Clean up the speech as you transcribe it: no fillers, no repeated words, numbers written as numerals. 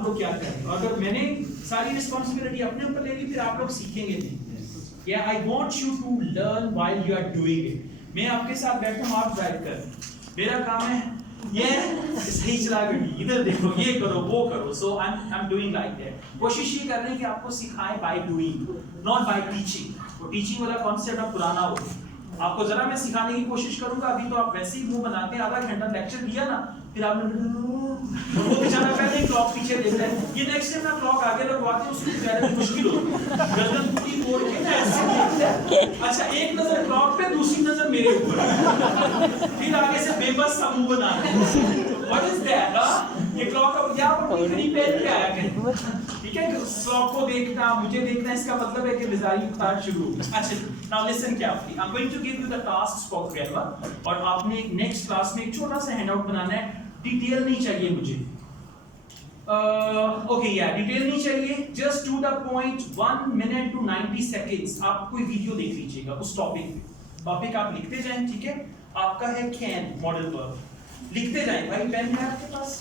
आप लोग क्या करेंगे। अगर मैंने सारी रिस्पॉन्सिबिलिटी अपने ऊपर ले ली फिर आप लोग सीखेंगे नहीं। Yeah, I want you to learn while you are doing it. मैं आपके साथ बैठा हूँ, आप ड्राइव कर, मेरा काम है ये सही चला गाड़ी, इधर देखो, ये करो वो करो। So I'm doing like that. कोशिश ये कर रहे हैं कि आपको सिखाएं by doing, not by teaching. वो टीचिंग वाला कॉन्सेप्ट अब पुराना हो गया। आपको जरा मैं सिखाने की कोशिश करूंगा, अभी तो आप वैसे ही मुंह बनाते हैं, आधा घंटा लेक्चर दिया ना, फिर आपने वो बेचारा पहले क्लॉक पीछे देखता है, ये नेक्स्ट टाइम ना क्लॉक आगे लगवाते हैं, उसको बेचारे को मुश्किल होती है, गर्दन पूरी मोड़ के ना ऐसे देखता है। अच्छा, एक नजर क्लॉक पे, दूसरी नजर मेरे ऊपर, फिर आगे से बेबस सा मुंह बनाते हैं। What is that? ये क्लॉक अब क्या अपनी पेन पे आया करें, ठीक है? क्लॉक को देखना, मुझे देखना, इसका मतलब है कि मिजाजी उतार शुरू हो गई। अच्छा, now listen carefully, I am going to give you the tasks for grammar, और आपने एक नेक्स्ट क्लास में एक छोटा सा हैंडआउट बनाना है। डिटेल नहीं चाहिए मुझे, ओके यार, डिटेल नहीं चाहिए, just to the point, 1 minute to 90 seconds. आप कोई वीडियो देख लीजिएगा उस टॉपिक पे, टॉपिक आप लिखते जाएं, ठीक है? आपका है कैन मॉडल वर्ब, लिखते जाएं। भाई पेन है आपके पास?